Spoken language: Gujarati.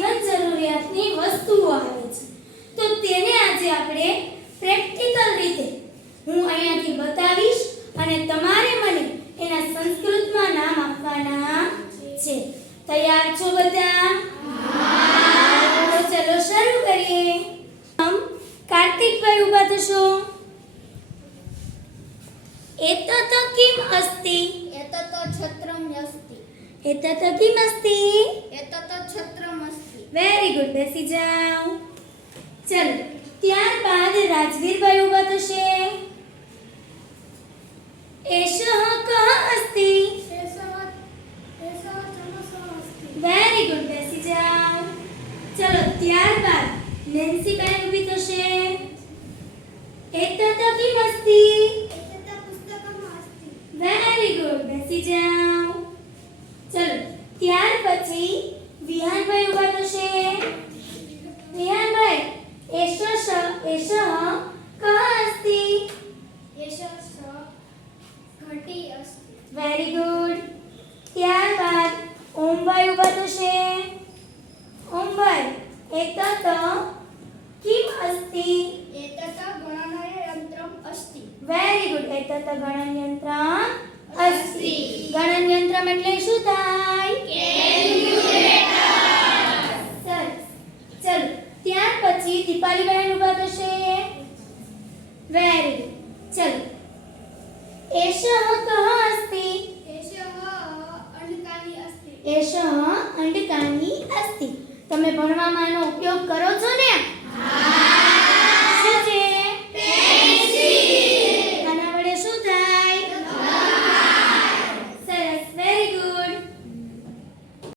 જીવન જરૂરિયાતની વસ્તુઓ આવે છે. તો તેને આજે આપણે પ્રેક્ટિકલ રીતે હું અહીંયાથી બતાવીશ અને તમારે મને એના સંસ્કૃતમાં નામ આપવાના છે. તૈયાર છો બધા? તો ચલો શરૂ કરીએ. કાર્તિકભાઈ ઊભા થશો. एतत् किम् अस्ति एतत् छत्रम् अस्ति एतत् किम् अस्ति લઈને બેસી જાઓ ચાલો ત્યારબાદ રાજવીરભાઈ ઊભા થશે. વેરી ગુડ બેસી જાઓ ચલો ત્યારબાદ નેન્સી બેન ઊભી થશે. એતત કિમ અસ્તિ વેરી ગુડ બેસી જાઓ એષ કહ અસ્તિ एषः स घटी अस्ति વેરી ગુડ ત્યારબાદ ઓમભાઈ ઊભા થશે ઓમભાઈ એતત કિમ અસ્તિ एतत् गणनयन्त्रम् अस्ति વેરી ગુડ એતત ગણનયંત્રમ અસ્તિ ગણનયંત્રમ એટલે શું થાય વેરી ગુડ ચલો એષ કહ અસ્તિ एषः अण्डकानि अस्ति એષ અંડકાની અસ્તિ તમે ભણવામાં આનો ઉપયોગ કરો છો ને